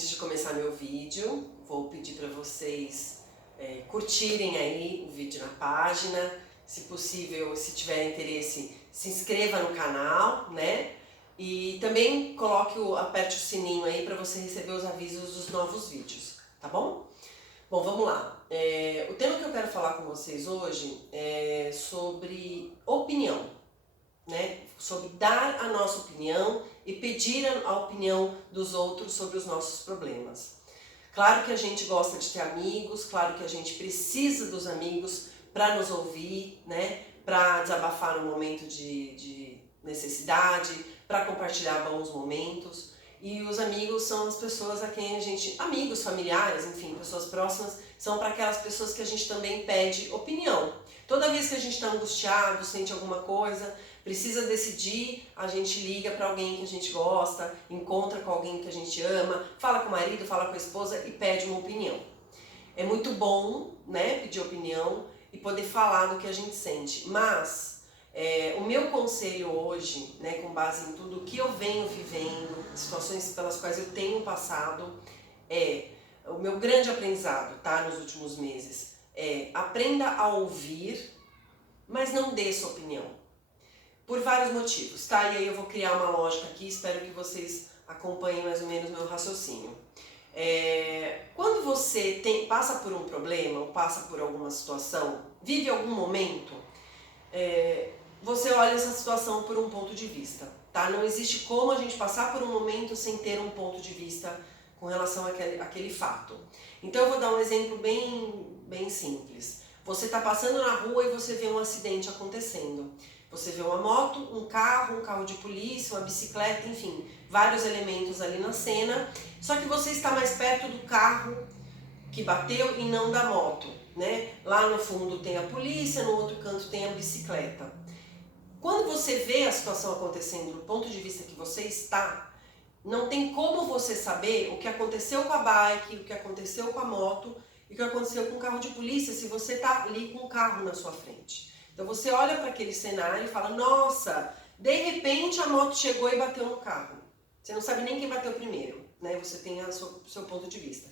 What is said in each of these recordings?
Antes de começar meu vídeo, vou pedir para vocês curtirem aí o vídeo na página. Se possível, se tiver interesse, se inscreva no canal, né? E também aperte o sininho aí para você receber os avisos dos novos vídeos, tá bom? Bom, vamos lá. O tema que eu quero falar com vocês hoje é sobre opinião, né? Sobre dar a nossa opinião e pedir a opinião dos outros sobre os nossos problemas. Claro que a gente gosta de ter amigos, claro que a gente precisa dos amigos para nos ouvir, né? Para desabafar no momento de necessidade, para compartilhar bons momentos. E os amigos são as pessoas a quem a gente, amigos, familiares, enfim, pessoas próximas, são para aquelas pessoas que a gente também pede opinião. Toda vez que a gente está angustiado, sente alguma coisa, precisa decidir, a gente liga para alguém que a gente gosta, encontra com alguém que a gente ama, fala com o marido, fala com a esposa e pede uma opinião. É muito bom, né, pedir opinião e poder falar do que a gente sente, mas o meu conselho hoje, né, com base em tudo que eu venho vivendo, situações pelas quais eu tenho passado, o meu grande aprendizado, tá, nos últimos meses, aprenda a ouvir, mas não dê sua opinião. Por vários motivos, tá? E aí eu vou criar uma lógica aqui, espero que vocês acompanhem mais ou menos meu raciocínio. Quando você passa por um problema ou passa por alguma situação, vive algum momento, você olha essa situação por um ponto de vista, tá? Não existe como a gente passar por um momento sem ter um ponto de vista com relação àquele fato. Então eu vou dar um exemplo bem simples. Você está passando na rua e você vê um acidente acontecendo. Você vê uma moto, um carro de polícia, uma bicicleta, enfim, vários elementos ali na cena. Só que você está mais perto do carro que bateu e não da moto, né? Lá no fundo tem a polícia, no outro canto tem a bicicleta. Quando você vê a situação acontecendo do ponto de vista que você está, não tem como você saber o que aconteceu com a bike, o que aconteceu com a moto e o que aconteceu com o carro de polícia se você está ali com o carro na sua frente. Então você olha para aquele cenário e fala, nossa, de repente a moto chegou e bateu no carro. Você não sabe nem quem bateu primeiro, né? Você tem o seu ponto de vista.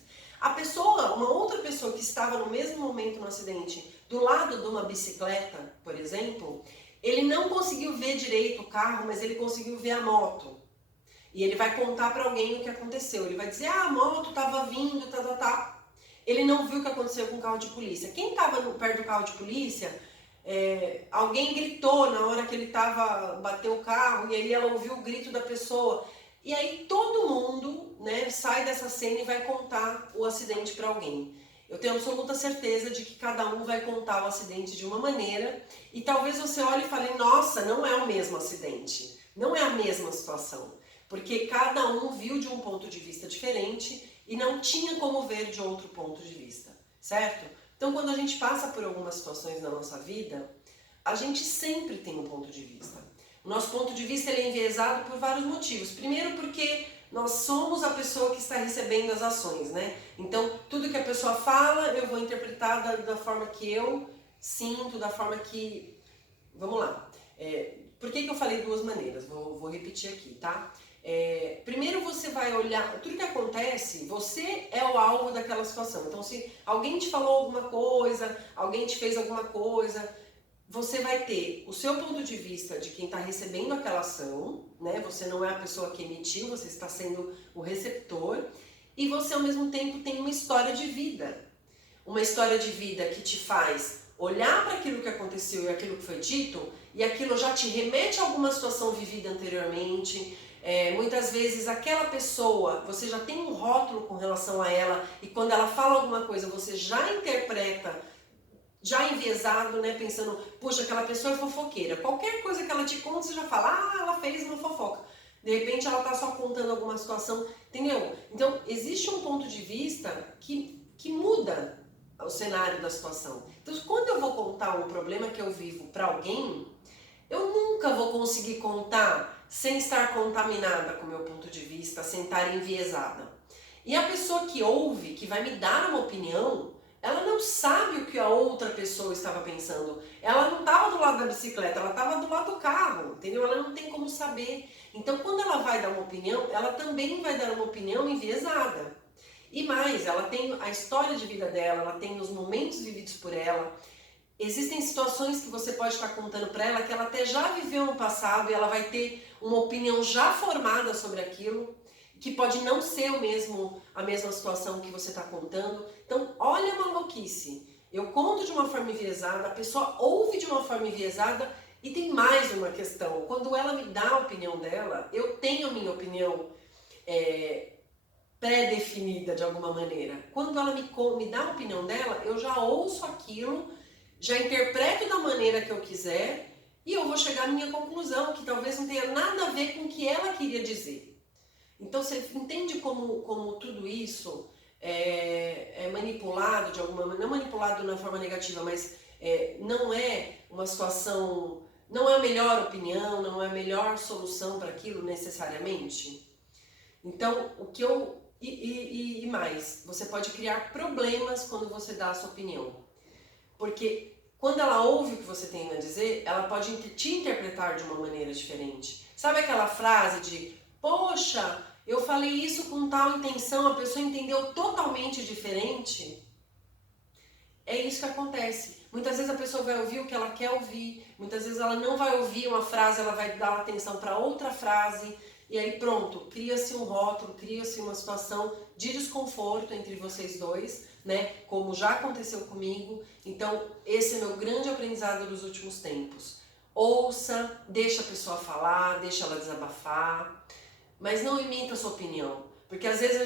Uma outra pessoa que estava no mesmo momento no acidente, do lado de uma bicicleta, por exemplo, ele não conseguiu ver direito o carro, mas ele conseguiu ver a moto. E ele vai contar para alguém o que aconteceu. Ele vai dizer, a moto estava vindo, tá. Ele não viu o que aconteceu com o carro de polícia. Quem estava perto do carro de polícia, alguém gritou na hora que ele bateu o carro, e aí ela ouviu o grito da pessoa. E aí todo mundo, né, sai dessa cena e vai contar o acidente para alguém. Eu tenho absoluta certeza de que cada um vai contar o acidente de uma maneira e talvez você olhe e fale, nossa, não é o mesmo acidente, não é a mesma situação, porque cada um viu de um ponto de vista diferente e não tinha como ver de outro ponto de vista, certo? Então quando a gente passa por algumas situações na nossa vida, a gente sempre tem um ponto de vista. O nosso ponto de vista ele é enviesado por vários motivos. Primeiro porque nós somos a pessoa que está recebendo as ações, né? Então, tudo que a pessoa fala, eu vou interpretar da forma que eu sinto, da forma que... Vamos lá. Por que eu falei duas maneiras? Vou repetir aqui, tá? Primeiro você vai olhar... Tudo que acontece, você é o alvo daquela situação. Então, se alguém te falou alguma coisa, alguém te fez alguma coisa... Você vai ter o seu ponto de vista de quem está recebendo aquela ação, né? Você não é a pessoa que emitiu, você está sendo o receptor. E você, ao mesmo tempo, tem uma história de vida. Uma história de vida que te faz olhar para aquilo que aconteceu e aquilo que foi dito, e aquilo já te remete a alguma situação vivida anteriormente. Muitas vezes aquela pessoa, você já tem um rótulo com relação a ela, e quando ela fala alguma coisa, você já interpreta já enviesado, né, pensando, puxa, aquela pessoa é fofoqueira. Qualquer coisa que ela te conta, você já fala, ela fez uma fofoca. De repente ela tá só contando alguma situação, entendeu? Então, existe um ponto de vista que muda o cenário da situação. Então, quando eu vou contar um problema que eu vivo para alguém, eu nunca vou conseguir contar sem estar contaminada com o meu ponto de vista, sem estar enviesada. E a pessoa que ouve, que vai me dar uma opinião, Ela não sabe o que a outra pessoa estava pensando. Ela não estava do lado da bicicleta, ela estava do lado do carro, entendeu? Ela não tem como saber. Então, quando ela vai dar uma opinião, ela também vai dar uma opinião enviesada. E mais, ela tem a história de vida dela, ela tem os momentos vividos por ela. Existem situações que você pode estar contando para ela que ela até já viveu no passado e ela vai ter uma opinião já formada sobre aquilo, que pode não ser a mesma situação que você está contando. Então, olha a maluquice. Eu conto de uma forma enviesada, a pessoa ouve de uma forma enviesada e tem mais uma questão. Quando ela me dá a opinião dela, eu tenho a minha opinião pré-definida de alguma maneira. Quando ela me dá a opinião dela, eu já ouço aquilo, já interpreto da maneira que eu quiser e eu vou chegar à minha conclusão, que talvez não tenha nada a ver com o que ela queria dizer. Então você entende como tudo isso é manipulado de alguma maneira, não manipulado na forma negativa, mas não é uma situação, não é a melhor opinião, não é a melhor solução para aquilo necessariamente. Então, o que eu. E mais, você pode criar problemas quando você dá a sua opinião. Porque quando ela ouve o que você tem a dizer, ela pode te interpretar de uma maneira diferente. Sabe aquela frase de, poxa, eu falei isso com tal intenção, a pessoa entendeu totalmente diferente? É isso que acontece. Muitas vezes a pessoa vai ouvir o que ela quer ouvir, muitas vezes ela não vai ouvir uma frase, ela vai dar atenção para outra frase, e aí pronto, cria-se um rótulo, cria-se uma situação de desconforto entre vocês dois, né? Como já aconteceu comigo. Então, esse é meu grande aprendizado dos últimos tempos. Ouça, deixa a pessoa falar, deixa ela desabafar, mas não imita a sua opinião, porque às vezes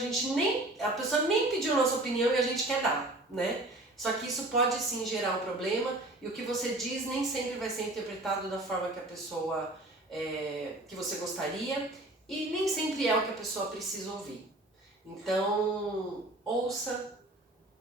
a pessoa nem pediu a nossa opinião e a gente quer dar, né? Só que isso pode sim gerar um problema e o que você diz nem sempre vai ser interpretado da forma que a pessoa, que você gostaria e nem sempre é o que a pessoa precisa ouvir. Então, ouça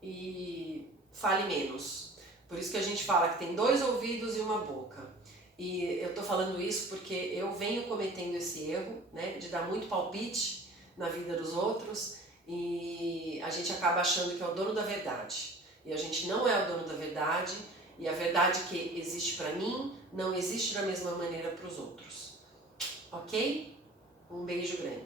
e fale menos. Por isso que a gente fala que tem 2 ouvidos e uma boca. E eu tô falando isso porque eu venho cometendo esse erro, né, de dar muito palpite na vida dos outros e a gente acaba achando que é o dono da verdade. E a gente não é o dono da verdade e a verdade que existe para mim não existe da mesma maneira para os outros. Ok? Um beijo grande.